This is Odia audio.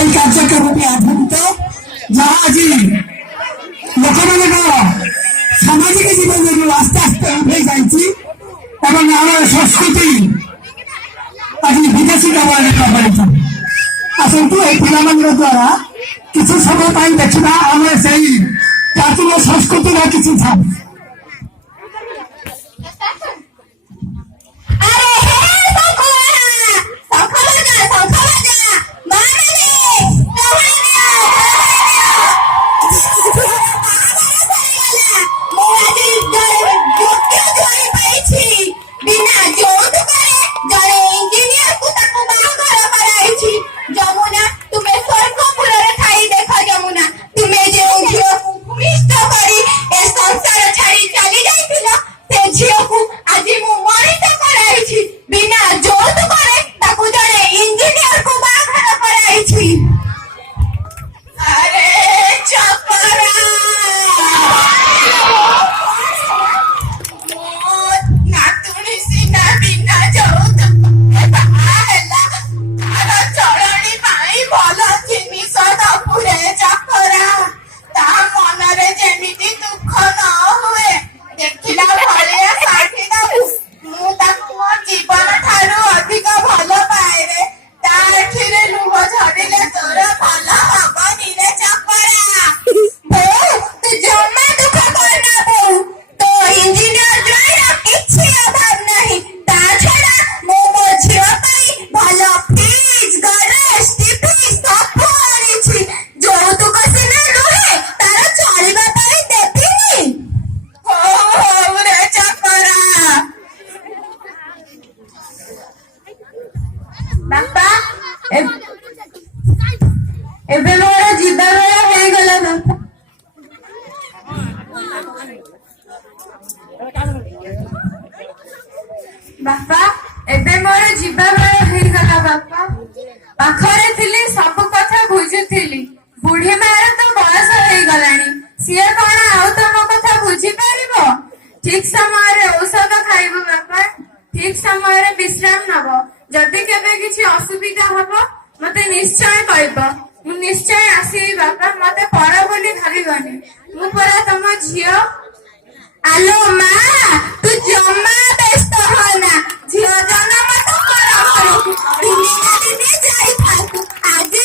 এই কার্যক্রমটি আধারিত যা আজি লোকমানক সামাজিক জীবনের আস্তে আস্তে উঠে যাইছি এবং আমার সংস্কৃতি আজ বিদেশিক আসন্তু এই পিলাମାନଙ୍କ দ্বারা কিছু সময় পাই দেখা আমরা সেই প্রাচীন সংস্কৃতির কিছু ছাপ ଏବେ ମୋର ଯିବା ବେଳ ହେଇଗଲା ବାପା ଏବେ ମୋର ଯିବା ବେଳ ହେଇଗଲା ବାପା ପାଖରେ ଥିଲି ସବୁ କଥା ବୁଝୁଥିଲି ବୁଢୀ ମାର ତ ବୟସ ହେଇଗଲାଣି ସିଏ କଣ ଆଉ ତମ କଥା ବୁଝିପାରିବ ଠିକ ସମୟରେ ଔଷଧ ଖାଇବ ବାପା ଠିକ ସମୟରେ ବିଶ୍ରାମ ନବ ଯଦି କେବେ କିଛି ଅସୁବିଧା ହବ ମତେ ନିଶ୍ଚୟ କହିବ ମୁଁ ନିଶ୍ଚୟ ଆସିବି ବାପା ମତେ ପର ବୋଲି ଭାବିବନି ମୁଁ ପରା ତମ ଝିଅ ଆଲୋ ମା ତୁ ଜମା ବ୍ୟସ୍ତ ହନା ଝିଅ ଜନ୍ମ ତ ଦିନେ ନା ଦିନେ ଯାଇଥାନ୍ତୁ ଆଜି